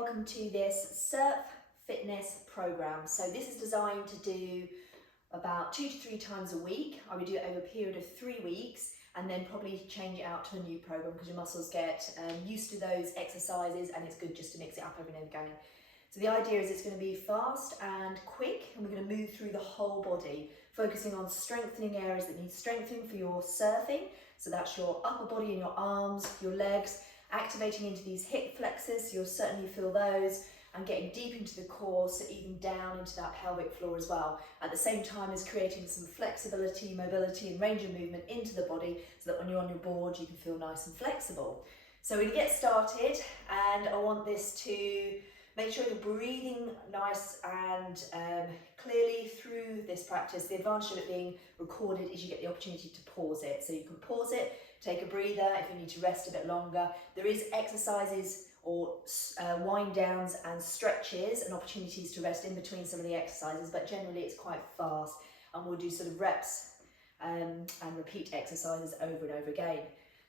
welcome to this surf fitness program. So this is designed to do about 2 to 3 times a week. I would do it over a period of 3 weeks and then probably change it out to a new program because your muscles get used to those exercises, and it's good just to mix it up every now and again. So the idea is it's going to be fast and quick, and we're going to move through the whole body, focusing on strengthening areas that need strengthening for your surfing. So that's your upper body and your arms, your legs, activating into these hip flexors, so you'll certainly feel those, and getting deep into the core, so even down into that pelvic floor as well, at the same time as creating some flexibility, mobility and range of movement into the body, so that when you're on your board you can feel nice and flexible. So we're going to get started, and I want this to make sure you're breathing nice and clearly through this practice. The advantage of it being recorded is you get the opportunity to pause it. So you can pause it, take a breather if you need to rest a bit longer. There is exercises or wind downs and stretches and opportunities to rest in between some of the exercises, but generally it's quite fast, and we'll do sort of reps and repeat exercises over and over again.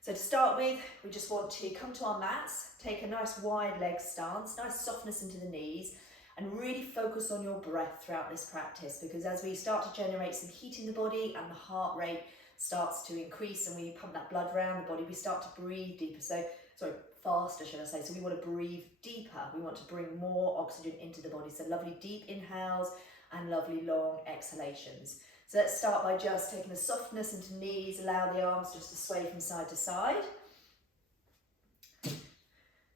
So to start with, we just want to come to our mats, take a nice wide leg stance, nice softness into the knees, and really focus on your breath throughout this practice, because as we start to generate some heat in the body and the heart rate starts to increase and we pump that blood around the body, we start to breathe deeper. Faster, should I say. So we want to breathe deeper. We want to bring more oxygen into the body. So lovely deep inhales and lovely long exhalations. So let's start by just taking the softness into knees, allow the arms just to sway from side to side.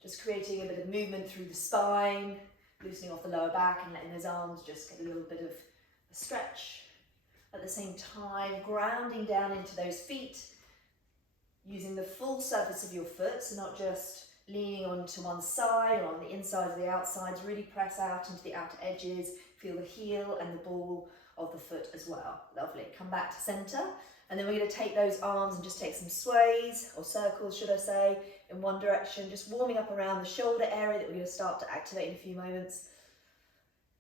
Just creating a bit of movement through the spine, loosening off the lower back and letting those arms just get a little bit of a stretch. At the same time, grounding down into those feet, using the full surface of your foot, so not just leaning onto one side or on the inside or the outsides. Really press out into the outer edges, feel the heel and the ball of the foot as well. Lovely. Come back to center, and then we're going to take those arms and just take some sways, or circles should I say, in one direction, just warming up around the shoulder area that we're going to start to activate in a few moments.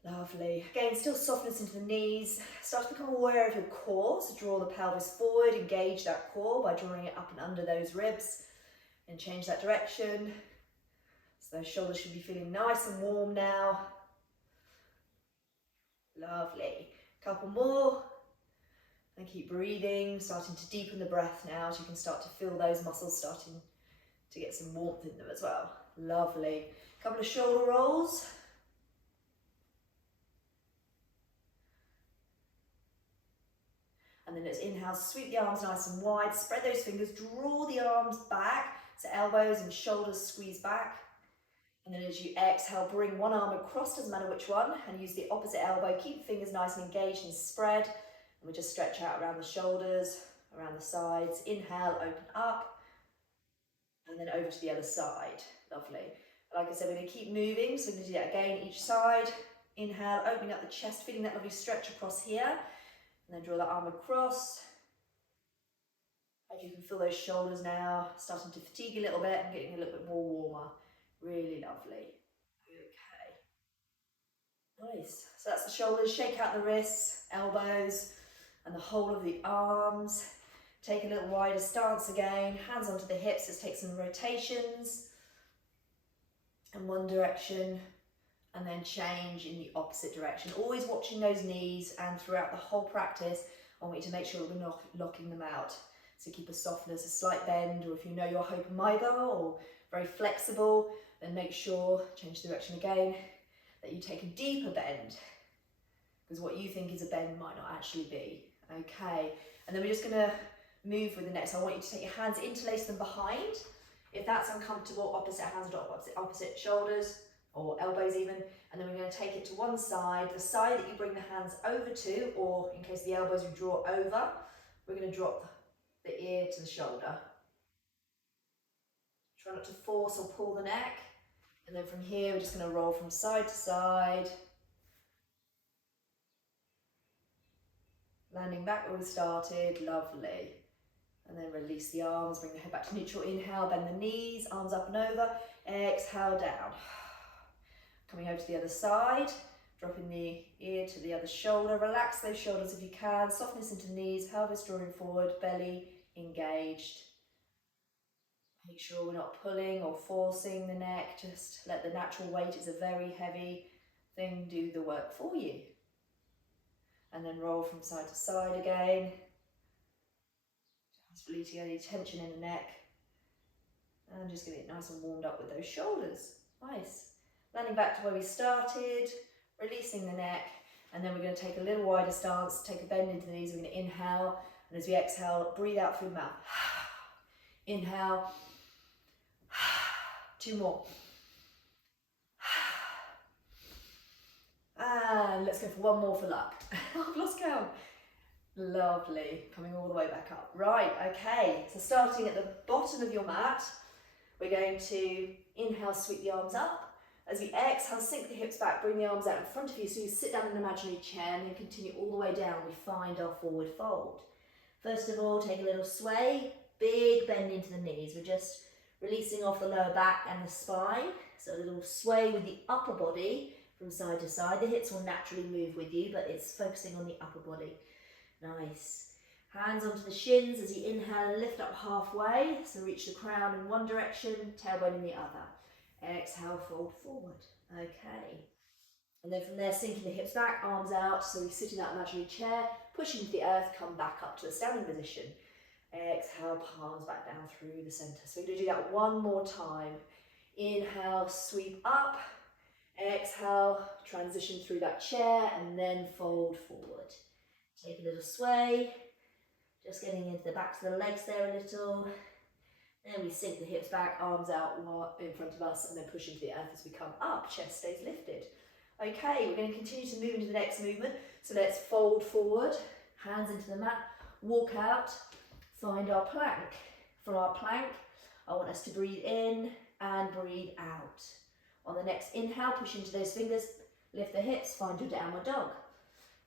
Lovely. Again, still softness into the knees. Start to become aware of your core, so draw the pelvis forward, engage that core by drawing it up and under those ribs, and change that direction. So those shoulders should be feeling nice and warm now. Lovely. Couple more, and keep breathing, starting to deepen the breath now, so you can start to feel those muscles starting to get some warmth in them as well. Lovely. Couple of shoulder rolls. And then let's inhale, sweep the arms nice and wide, spread those fingers, draw the arms back, so elbows and shoulders squeeze back. And then as you exhale, bring one arm across, doesn't matter which one, and use the opposite elbow. Keep fingers nice and engaged and spread. And we just stretch out around the shoulders, around the sides. Inhale, open up, and then over to the other side. Lovely. Like I said, we're going to keep moving, so we're going to do that again, each side. Inhale, opening up the chest, feeling that lovely stretch across here. And then draw the arm across. As you can feel those shoulders now starting to fatigue a little bit and getting a little bit more warmer. Really lovely. Okay. Nice. So that's the shoulders. Shake out the wrists, elbows, and the whole of the arms. Take a little wider stance again. Hands onto the hips. Let's take some rotations in one direction, and then change in the opposite direction. Always watching those knees, and throughout the whole practice, I want you to make sure that we're not locking them out. So keep a softness, a slight bend, or if you know you're hypermobile or very flexible, then make sure, change the direction again, that you take a deeper bend, because what you think is a bend might not actually be. Okay, and then we're just gonna move with the next. I want you to take your hands, interlace them behind. If that's uncomfortable, opposite hands to opposite shoulders, or elbows even, and then we're going to take it to one side, the side that you bring the hands over to, or in case the elbows you draw over, we're going to drop the ear to the shoulder. Try not to force or pull the neck, and then from here we're just going to roll from side to side, landing back where we started. Lovely. And then release the arms, bring the head back to neutral. Inhale, bend the knees, arms up and over, exhale down. Coming over to the other side, dropping the ear to the other shoulder. Relax those shoulders if you can. Softness into the knees, pelvis drawing forward, belly engaged. Make sure we're not pulling or forcing the neck, just let the natural weight, it's a very heavy thing, do the work for you. And then roll from side to side again. Just releasing any tension in the neck. And just getting it nice and warmed up with those shoulders. Nice. Landing back to where we started, releasing the neck, and then we're going to take a little wider stance, take a bend into the knees. We're going to inhale, and as we exhale, breathe out through the mouth. Inhale. 2 more. And let's go for 1 more for luck. I've lost count. Lovely. Coming all the way back up. Right, okay. So starting at the bottom of your mat, we're going to inhale, sweep the arms up. As we exhale, sink the hips back, bring the arms out in front of you. So you sit down in an imaginary chair and then continue all the way down. We find our forward fold. First of all, take a little sway, big bend into the knees. We're just releasing off the lower back and the spine. So a little sway with the upper body from side to side. The hips will naturally move with you, but it's focusing on the upper body. Nice. Hands onto the shins as you inhale and lift up halfway. So reach the crown in one direction, tailbone in the other. Exhale, fold forward. Okay. And then from there, sinking the hips back, arms out. So we sit in that imaginary chair, push into the earth, come back up to a standing position. Exhale, palms back down through the center. So we're going to do that 1 more time. Inhale, sweep up. Exhale, transition through that chair and then fold forward. Take a little sway. Just getting into the backs of the legs there a little. Then we sink the hips back, arms out in front of us, and then push into the earth as we come up. Chest stays lifted. Okay, we're going to continue to move into the next movement. So let's fold forward, hands into the mat, walk out, find our plank. From our plank, I want us to breathe in and breathe out. On the next inhale, push into those fingers, lift the hips, find your downward dog.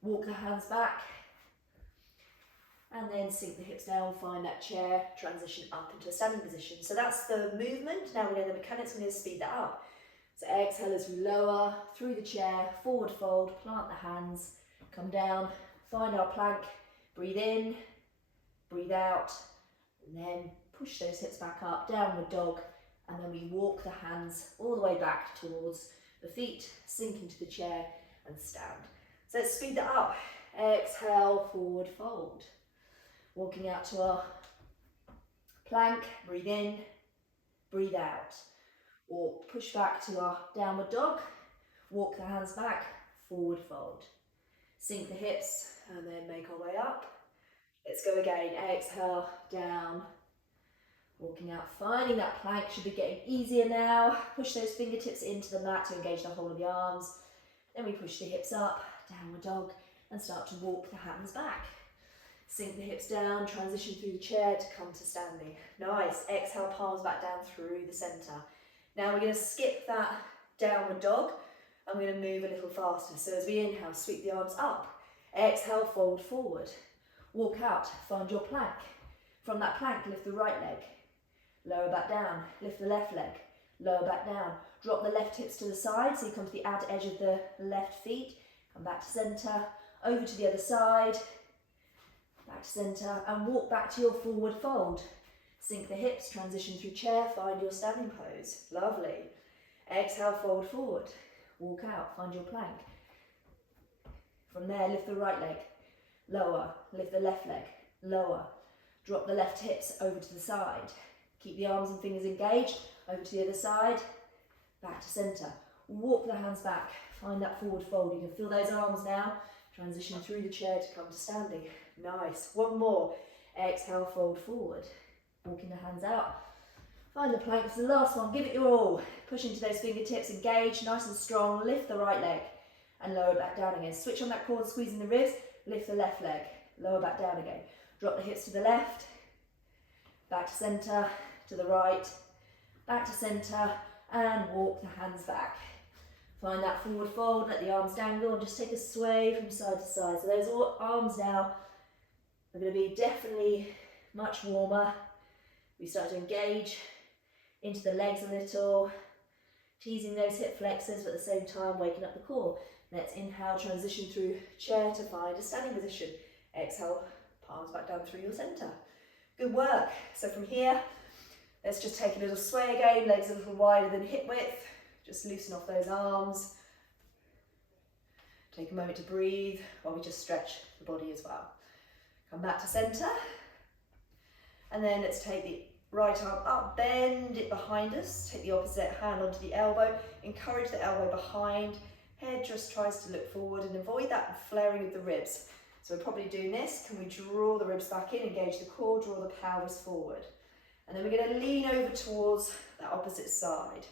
Walk the hands back, and then sink the hips down, find that chair, transition up into a standing position. So that's the movement. Now we know the mechanics, we're going to speed that up. So exhale as we lower through the chair, forward fold, plant the hands, come down, find our plank, breathe in, breathe out, and then push those hips back up, downward dog, and then we walk the hands all the way back towards the feet, sink into the chair and stand. So let's speed that up. Exhale, forward fold. Walking out to our plank, breathe in, breathe out. Or push back to our downward dog, walk the hands back, forward fold. Sink the hips and then make our way up. Let's go again. Exhale, down. Walking out, finding that plank should be getting easier now. Push those fingertips into the mat to engage the whole of the arms. Then we push the hips up, downward dog, and start to walk the hands back. Sink the hips down, transition through the chair to come to standing. Nice. Exhale, palms back down through the center. Now we're going to skip that downward dog and we're going to move a little faster. So as we inhale, sweep the arms up. Exhale, fold forward. Walk out, find your plank. From that plank, lift the right leg. Lower back down, lift the left leg. Lower back down. Drop the left hips to the side so you come to the outer edge of the left feet. Come back to center, over to the other side. Back to center and walk back to your forward fold. Sink the hips, transition through chair, find your standing pose. Lovely. Exhale, fold forward. Walk out, find your plank. From there, lift the right leg. Lower, lift the left leg. Lower. Drop the left hips over to the side. Keep the arms and fingers engaged. Over to the other side. Back to center. Walk the hands back. Find that forward fold. You can feel those arms now. Transition through the chair to come to standing. Nice. 1 more. Exhale, fold forward. Walking the hands out. Find the plank. It's the last one. Give it your all. Push into those fingertips. Engage. Nice and strong. Lift the right leg. And lower back down again. Switch on that cord, squeezing the ribs. Lift the left leg. Lower back down again. Drop the hips to the left. Back to center. To the right. Back to center. And walk the hands back. Find that forward fold, let the arms dangle and just take a sway from side to side. So those arms now are going to be definitely much warmer. We start to engage into the legs a little, teasing those hip flexors, but at the same time waking up the core. Let's inhale, transition through chair to find a standing position. Exhale, palms back down through your center. Good work. So from here, Let's just take a little sway again, legs a little wider than hip width. Just loosen off those arms. Take a moment to breathe while we just stretch the body as well. Come back to center. And then let's take the right arm up, bend it behind us. Take the opposite hand onto the elbow. Encourage the elbow behind. Head just tries to look forward and avoid that flaring of the ribs. So we're probably doing this. Can we draw the ribs back in, engage the core, draw the pelvis forward. And then we're going to lean over towards that opposite side.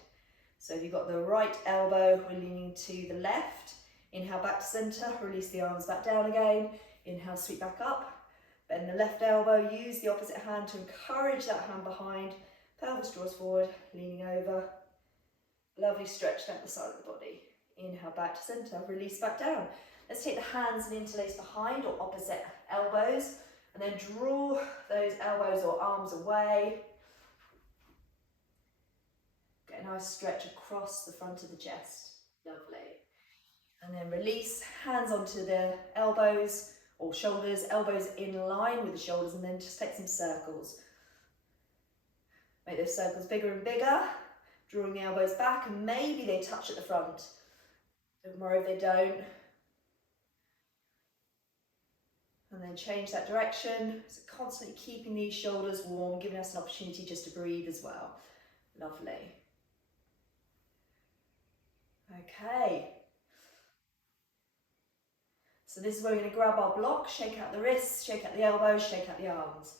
So if you've got the right elbow, we're leaning to the left. Inhale back to center, release the arms back down again. Inhale, sweep back up. Bend the left elbow, use the opposite hand to encourage that hand behind. Pelvis draws forward, leaning over. Lovely stretch down the side of the body. Inhale back to center, release back down. Let's take the hands and interlace behind or opposite elbows, and then draw those elbows or arms away. Get a nice stretch across the front of the chest. Lovely. And then release, hands onto the elbows or shoulders, elbows in line with the shoulders, and then just take some circles. Make those circles bigger and bigger, drawing the elbows back, and maybe they touch at the front. Don't worry if they don't. And then change that direction. So constantly keeping these shoulders warm, giving us an opportunity just to breathe as well. Lovely. Okay. So this is where we're going to grab our block, shake out the wrists, shake out the elbows, shake out the arms.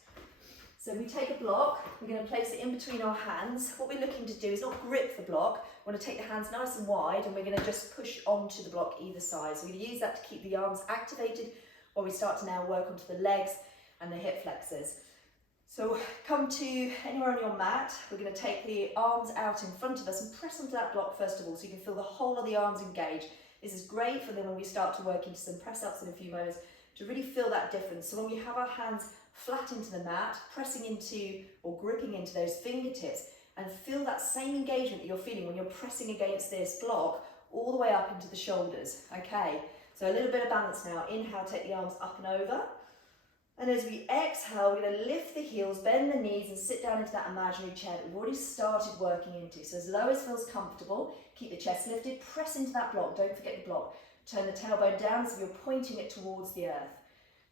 So we take a block, we're going to place it in between our hands. What we're looking to do is not grip the block, we want to take the hands nice and wide, and we're going to just push onto the block either side. So we're going to use that to keep the arms activated while we start to now work onto the legs and the hip flexors. So come to anywhere on your mat, we're going to take the arms out in front of us and press onto that block first of all, so you can feel the whole of the arms engage. This is great for then when we start to work into some press ups in a few moments to really feel that difference. So when we have our hands flat into the mat, pressing into or gripping into those fingertips, and feel that same engagement that you're feeling when you're pressing against this block all the way up into the shoulders. Okay, so a little bit of balance now. Inhale, take the arms up and over. And as we exhale, we're going to lift the heels, bend the knees, and sit down into that imaginary chair that we've already started working into. So as low as feels comfortable, keep the chest lifted, press into that block, don't forget the block. Turn the tailbone down as if you're pointing it towards the earth.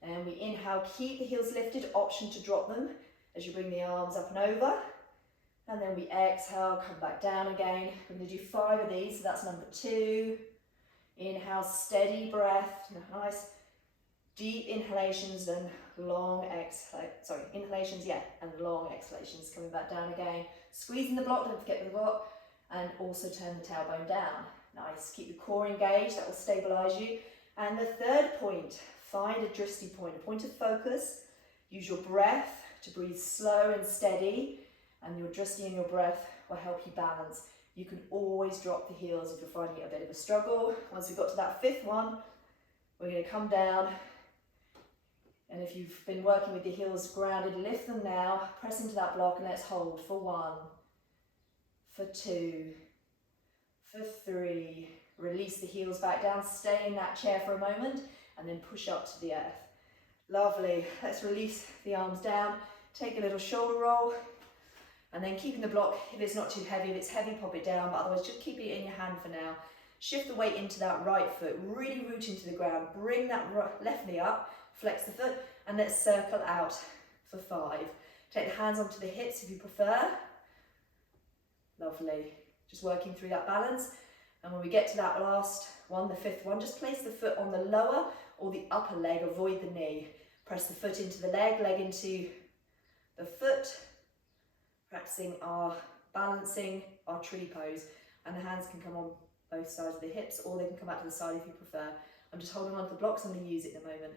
And we inhale, keep the heels lifted, option to drop them as you bring the arms up and over. And then we exhale, come back down again. We're going to do 5 of these, so that's number 2. Inhale, steady breath, nice deep inhalations and long inhalations, and long exhalations. Coming back down again, squeezing the block, don't forget the block, and also turn the tailbone down. Nice, keep the core engaged, that will stabilize you. And the third point, find a drishti point, a point of focus. Use your breath to breathe slow and steady, and your drishti and your breath will help you balance. You can always drop the heels if you're finding it a bit of a struggle. Once we've got to that 5th one, we're going to come down. And if you've been working with the heels grounded, lift them now, press into that block, and let's hold for 1, for 2, for 3. Release the heels back down, stay in that chair for a moment, and then push up to the earth. Lovely. Let's release the arms down, take a little shoulder roll, and then keeping the block, if it's not too heavy, if it's heavy, pop it down, but otherwise just keep it in your hand for now. Shift the weight into that right foot, really root into the ground, bring that left knee up, flex the foot, and let's circle out for 5. Take the hands onto the hips if you prefer. Lovely. Just working through that balance. And when we get to that last one, the 5th one, just place the foot on the lower or the upper leg, avoid the knee. Press the foot into the leg, leg into the foot, practicing our balancing, our tree pose. And the hands can come on both sides of the hips, or they can come out to the side if you prefer. I'm just holding on to the blocks, I'm going to use it in a moment.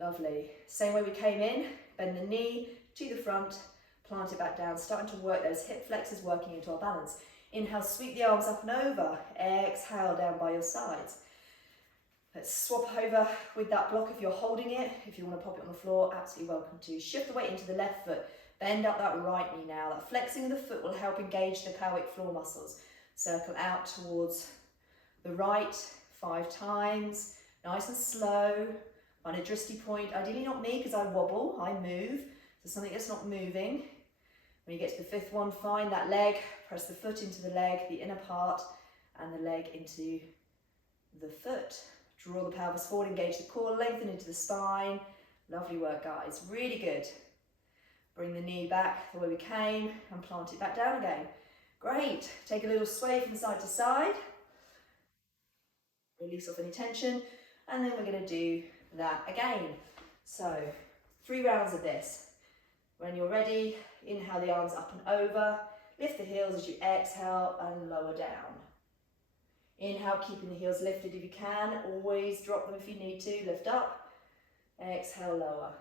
Lovely. Same way we came in, bend the knee to the front, plant it back down, starting to work those hip flexors, working into our balance. Inhale, sweep the arms up and over. Exhale, down by your sides. Let's swap over with that block if you're holding it. If you want to pop it on the floor, absolutely welcome to. Shift the weight into the left foot. Bend up that right knee now. That flexing of the foot will help engage the pelvic floor muscles. Circle out towards the right 5 times. Nice and slow. Find a drishti point. Ideally not me, because I wobble, I move. So something that's not moving. When you get to the fifth one, find that leg, press the foot into the leg, the inner part, and the leg into the foot. Draw the pelvis forward, engage the core, lengthen into the spine. Lovely work, guys, really good. Bring the knee back the way we came and plant it back down again. Great, take a little sway from side to side. Release off any tension, and then we're going to do that again. So 3 rounds of this. When you're ready, inhale the arms up and over, lift the heels as you exhale and lower down. Inhale, keeping the heels lifted if you can, always drop them if you need to, lift up, exhale, lower.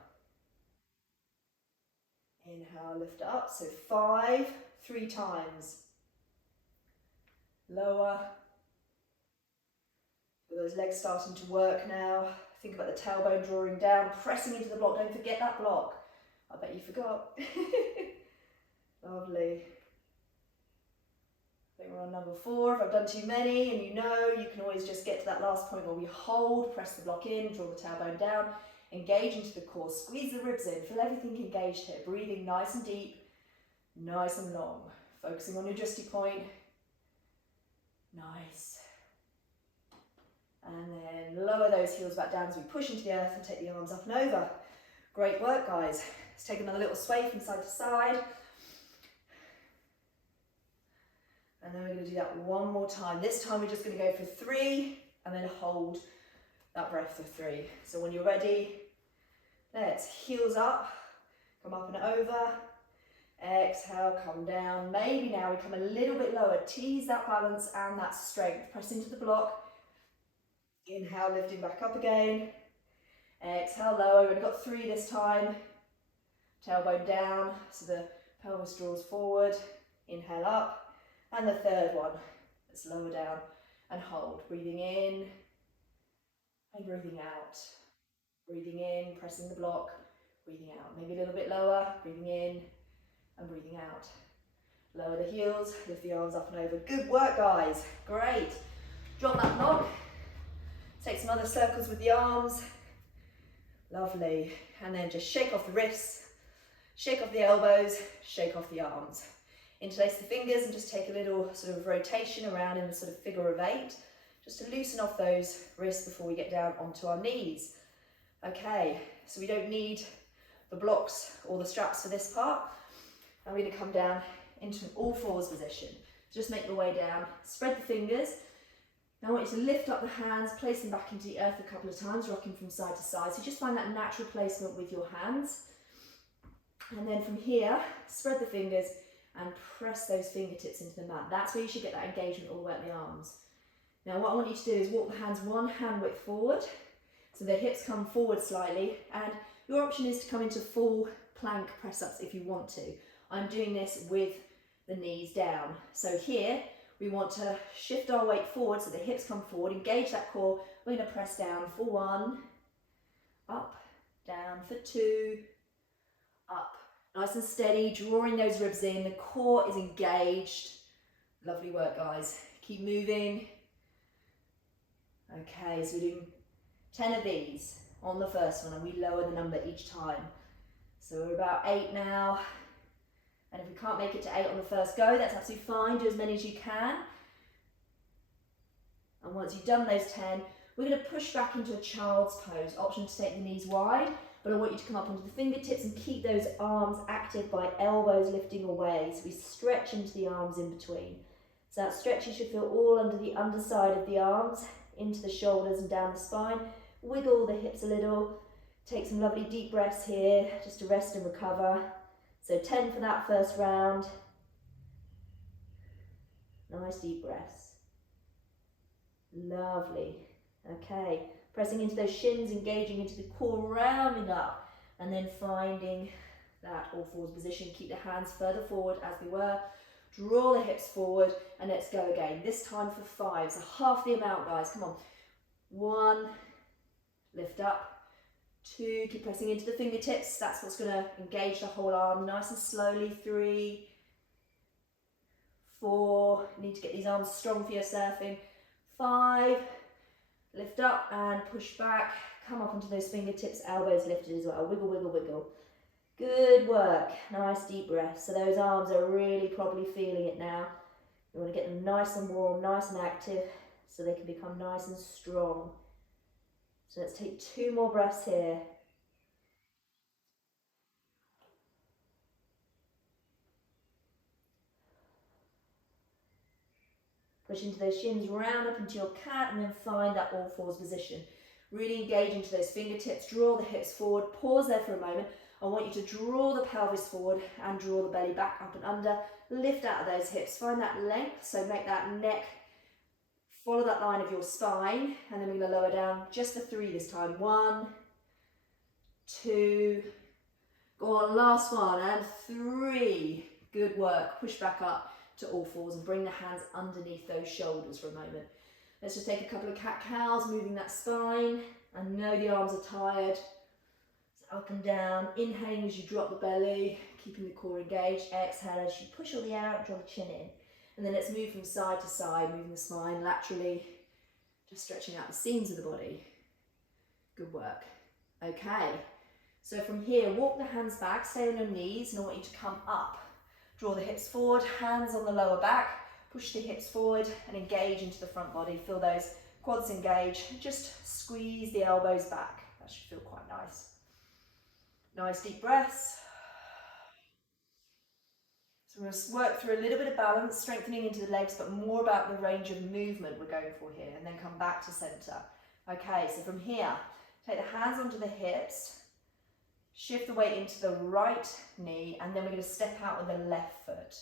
Inhale, lift up, so 5, 3 times. Lower. Those legs starting to work now. Think about the tailbone drawing down, pressing into the block. Don't forget that block. I bet you forgot. Lovely. I think we're on number 4. If I've done too many and you can always just get to that last point where we hold, press the block in, draw the tailbone down, engage into the core, squeeze the ribs in, feel everything engaged here. Breathing nice and deep, nice and long. Focusing on your adjusting point. Nice. And then lower those heels back down as we push into the earth and take the arms up and over. Great work, guys. Let's take another little sway from side to side. And then we're going to do that one more time. This time we're just going to go for 3 and then hold that breath for 3. So when you're ready, let's heels up, come up and over. Exhale, come down. Maybe now we come a little bit lower. Tease that balance and that strength. Press into the block. Inhale, lifting back up again. Exhale, lower. We've only got 3 this time. Tailbone down, so the pelvis draws forward. Inhale up. And the third one. Let's lower down and hold. Breathing in and breathing out. Breathing in, pressing the block. Breathing out. Maybe a little bit lower. Breathing in and breathing out. Lower the heels, lift the arms up and over. Good work, guys. Great. Drop that block. Take some other circles with the arms. Lovely. And then just shake off the wrists, shake off the elbows, shake off the arms. Interlace the fingers and just take a little sort of rotation around in a sort of figure of 8, just to loosen off those wrists before we get down onto our knees. Okay, so we don't need the blocks or the straps for this part. I'm going to come down into an all 4s position. Just make your way down, spread the fingers. Now I want you to lift up the hands, place them back into the earth a couple of times, rocking from side to side. So just find that natural placement with your hands. And then from here, spread the fingers and press those fingertips into the mat. That's where you should get that engagement all the way up the arms. Now what I want you to do is walk the hands 1 hand width forward. So the hips come forward slightly. And your option is to come into full plank press-ups if you want to. I'm doing this with the knees down. So here, we want to shift our weight forward so the hips come forward, engage that core. We're going to press down for 1, up, down for 2, up. Nice and steady, drawing those ribs in. The core is engaged. Lovely work, guys. Keep moving. Okay, so we're doing 10 of these on the first one and we lower the number each time. So we're about 8 now. And if we can't make it to 8 on the first go, that's absolutely fine. Do as many as you can. And once you've done those 10, we're going to push back into a child's pose. Option to take the knees wide, but I want you to come up onto the fingertips and keep those arms active by elbows lifting away. So we stretch into the arms in between. So that stretch you should feel all under the underside of the arms, into the shoulders and down the spine. Wiggle the hips a little. Take some lovely deep breaths here, just to rest and recover. So 10 for that first round. Nice deep breaths. Lovely. Okay, pressing into those shins, engaging into the core, rounding up, and then finding that all 4s position. Keep the hands further forward as they were. Draw the hips forward, and let's go again. This time for 5, so half the amount, guys. Come on. 1, lift up. 2, keep pressing into the fingertips. That's what's going to engage the whole arm. Nice and slowly. 3, 4. You need to get these arms strong for your surfing. 5, lift up and push back. Come up onto those fingertips, elbows lifted as well. Wiggle, wiggle, wiggle. Good work. Nice deep breath. So those arms are really probably feeling it now. You want to get them nice and warm, nice and active, so they can become nice and strong. So let's take 2 more breaths here. Push into those shins, round up into your cat, and then find that all fours position. Really engage into those fingertips, draw the hips forward, pause there for a moment. I want you to draw the pelvis forward and draw the belly back up and under. Lift out of those hips, find that length, so make that neck, follow that line of your spine, and then we're going to lower down just for 3 this time. 1, 2, go on, last one, and 3. Good work. Push back up to all fours and bring the hands underneath those shoulders for a moment. Let's just take a couple of cat-cows, moving that spine. I know the arms are tired. So up and down, inhaling as you drop the belly, keeping the core engaged. Exhale as you push all the air out, draw the chin in. And then let's move from side to side, moving the spine laterally, just stretching out the seams of the body. Good work. Okay, so from here, walk the hands back, stay on your knees, and I want you to come up. Draw the hips forward, hands on the lower back, push the hips forward and engage into the front body. Feel those quads engage, just squeeze the elbows back. That should feel quite nice. Nice deep breaths. So we're going to work through a little bit of balance, strengthening into the legs, but more about the range of movement we're going for here, and then come back to center. Okay, so from here, take the hands onto the hips, shift the weight into the right knee, and then we're going to step out with the left foot.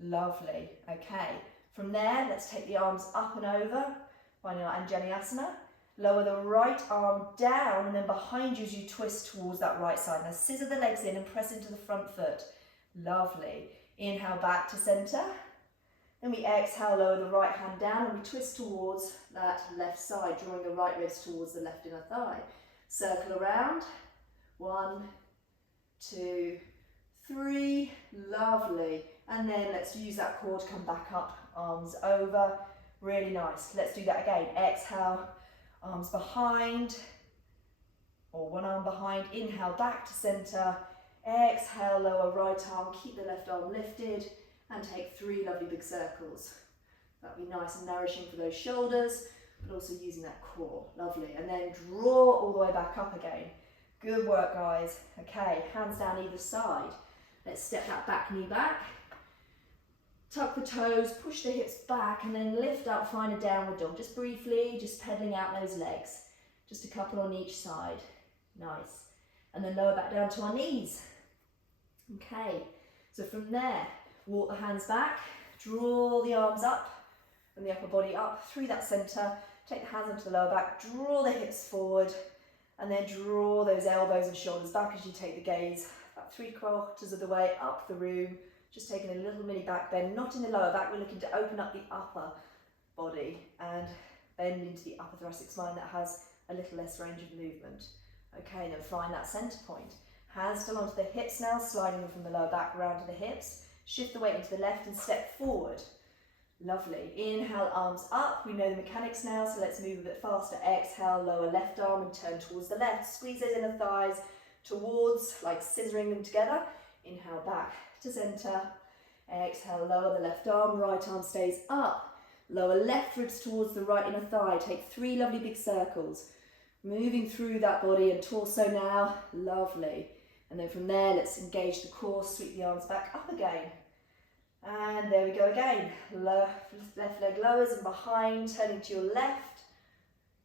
Lovely. Okay, from there, let's take the arms up and over, finding our Anjaneyasana. Lower the right arm down, and then behind you as you twist towards that right side. Now scissor the legs in and press into the front foot. Lovely. Inhale back to center. Then we exhale, lower the right hand down, and we twist towards that left side, drawing the right ribs towards the left inner thigh. Circle around. 1, 2, 3. Lovely. And then let's use that core to come back up, arms over. Really nice. Let's do that again. Exhale, arms behind, or one arm behind. Inhale back to center. Exhale, lower right arm, keep the left arm lifted, and take 3 lovely big circles. That'll be nice and nourishing for those shoulders, but also using that core. Lovely. And then draw all the way back up again. Good work, guys. Okay, hands down either side. Let's step that back knee back. Tuck the toes, push the hips back, and then lift up, find a downward dog. Just briefly, just pedaling out those legs. Just a couple on each side. Nice. And then lower back down to our knees. Okay, so from there, walk the hands back, draw the arms up and the upper body up through that center. Take the hands onto the lower back, draw the hips forward, and then draw those elbows and shoulders back as you take the gaze about 3/4 of the way up the room. Just taking a little mini back bend, not in the lower back. We're looking to open up the upper body and bend into the upper thoracic spine that has a little less range of movement. Okay, then find that center point. Hands still onto the hips now, sliding them from the lower back around to the hips. Shift the weight into the left and step forward. Lovely. Inhale, arms up. We know the mechanics now, so let's move a bit faster. Exhale, lower left arm and turn towards the left. Squeeze those inner thighs towards, like scissoring them together. Inhale, back to center. Exhale, lower the left arm, right arm stays up. Lower left ribs towards the right inner thigh. Take 3 lovely big circles. Moving through that body and torso now. Lovely. And then from there, let's engage the core, sweep the arms back up again. And there we go again. Left leg lowers and behind, turning to your left.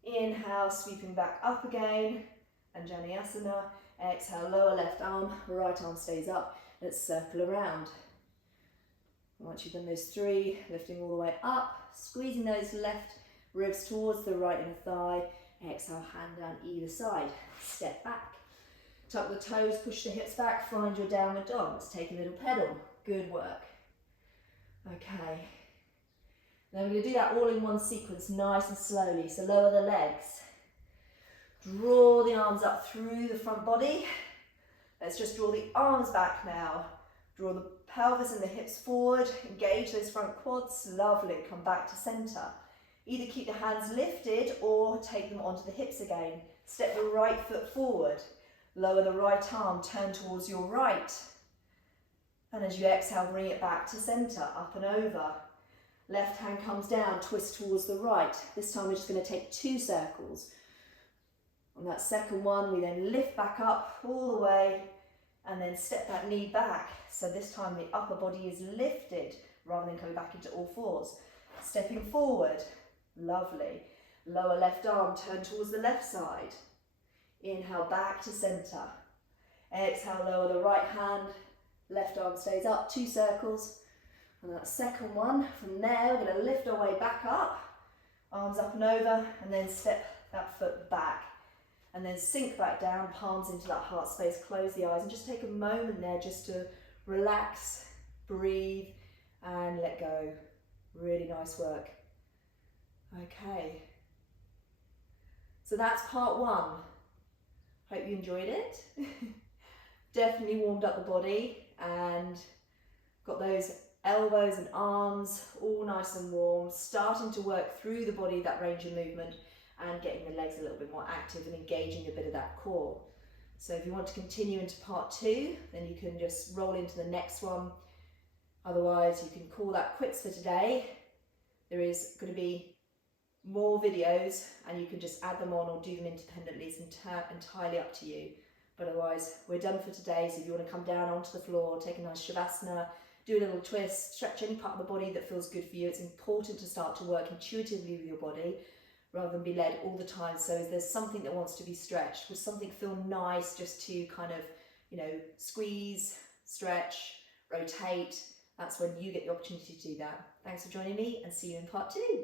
Inhale, sweeping back up again. Anjaneyasana. Exhale, lower left arm, right arm stays up. Let's circle around. Once you've done those 3, lifting all the way up, squeezing those left ribs towards the right inner thigh. Exhale, hand down either side. Step back. Tuck the toes, push the hips back, find your downward dog. Let's take a little pedal. Good work. Okay. Then we're going to do that all in one sequence, nice and slowly. So lower the legs. Draw the arms up through the front body. Let's just draw the arms back now. Draw the pelvis and the hips forward. Engage those front quads. Lovely. Come back to center. Either keep the hands lifted or take them onto the hips again. Step the right foot forward. Lower the right arm, turn towards your right. And as you exhale, bring it back to center, up and over. Left hand comes down, twist towards the right. This time we're just going to take 2 circles. On that second one, we then lift back up all the way and then step that knee back. So this time the upper body is lifted rather than coming back into all fours. Stepping forward, lovely. Lower left arm, turn towards the left side. Inhale back to center. Exhale, lower the right hand, left arm stays up, 2 circles. And that second one, from there we're going to lift our way back up, arms up and over, and then step that foot back. And then sink back down, palms into that heart space, close the eyes and just take a moment there just to relax, breathe and let go. Really nice work. Okay. So that's part 1. Hope you enjoyed it. Definitely warmed up the body and got those elbows and arms all nice and warm, starting to work through the body, that range of movement, and getting the legs a little bit more active and engaging a bit of that core. So if you want to continue into part 2, then you can just roll into the next one. Otherwise, you can call that quits for today. There is going to be more videos and you can just add them on or do them independently. It's entirely up to you. But otherwise, we're done for today. So if you want to come down onto the floor, take a nice shavasana, do a little twist, stretch any part of the body that feels good for you. It's important to start to work intuitively with your body rather than be led all the time. So if there's something that wants to be stretched, will something feel nice just to kind of, squeeze, stretch, rotate, that's when you get the opportunity to do that. Thanks for joining me and see you in part 2.